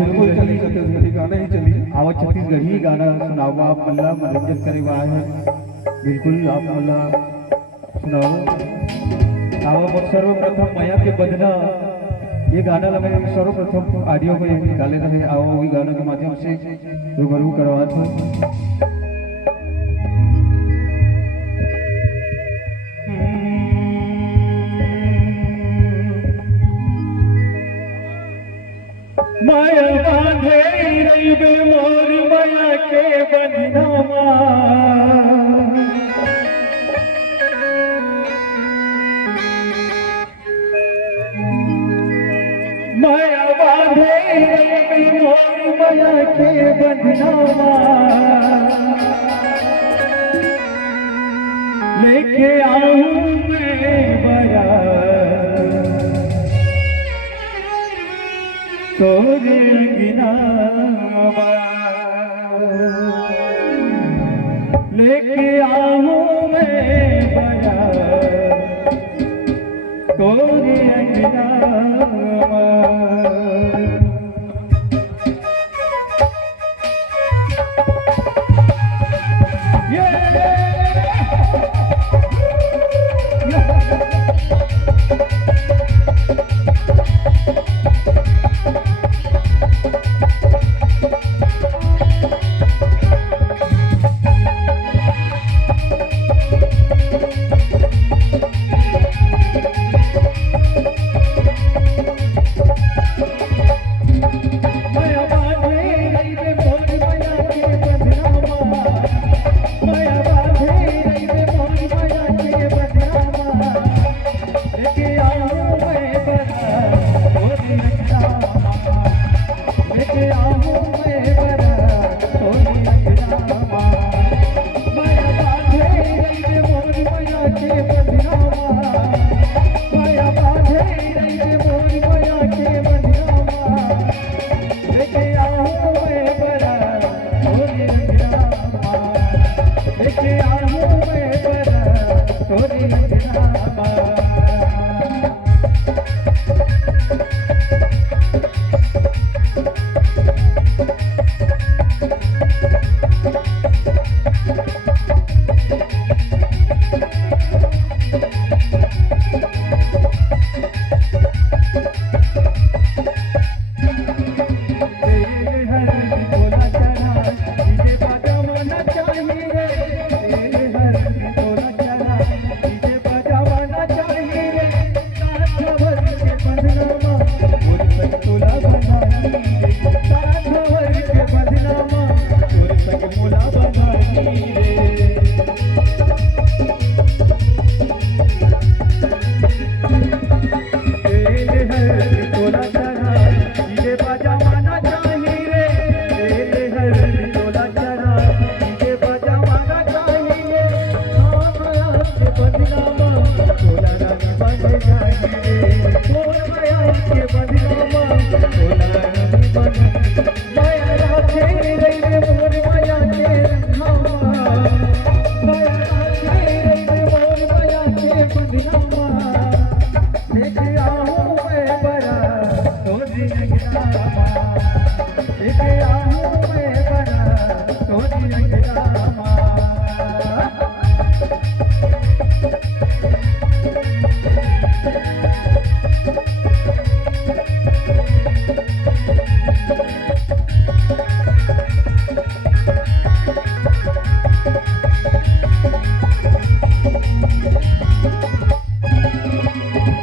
बिल्कुल चली छत्तीसगढ़ी गाना ही चली। आवा छत्तीसगढ़ी गाना सुनाओ आप मल्ला मनोरंजन करे हुआ है। बिल्कुल आप मल्ला सुनाओ। आवा सर्वप्रथम माया के बदना ये गाना लगे सर्वप्रथम ऑडियो को निकाले रहे। आओ वही गाना के माध्यम से रूबरू करवा था। माया बांधे रईबे मोर माया के बंधनामा माया बांधे रईबे मोर माया के बंधनामा लेके आऊं मैं बरात तोरे अंगनामा लेके आऊं मैं बरात तोरे अंगनामा।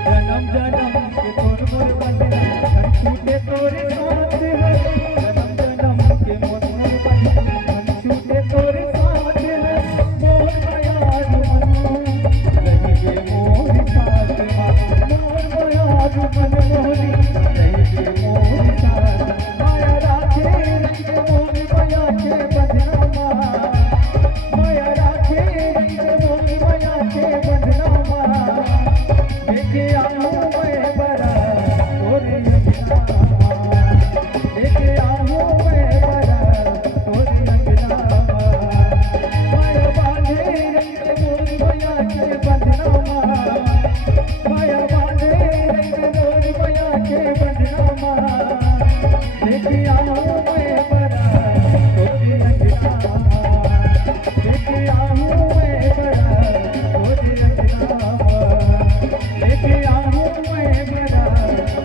जन्म जन्म के तोर मोर बंधना, छूटे तोरे साथ है। जन्म जन्म आऊं मैं बड़ा तोरी लगनावा, लेके आऊं मैं बड़ा तोरी लगनावा, लेके आऊं मैं बड़ा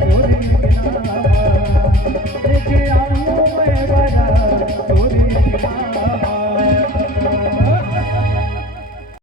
तोरी लगनावा, लेके आऊं मैं बड़ा तोरी लगनावा।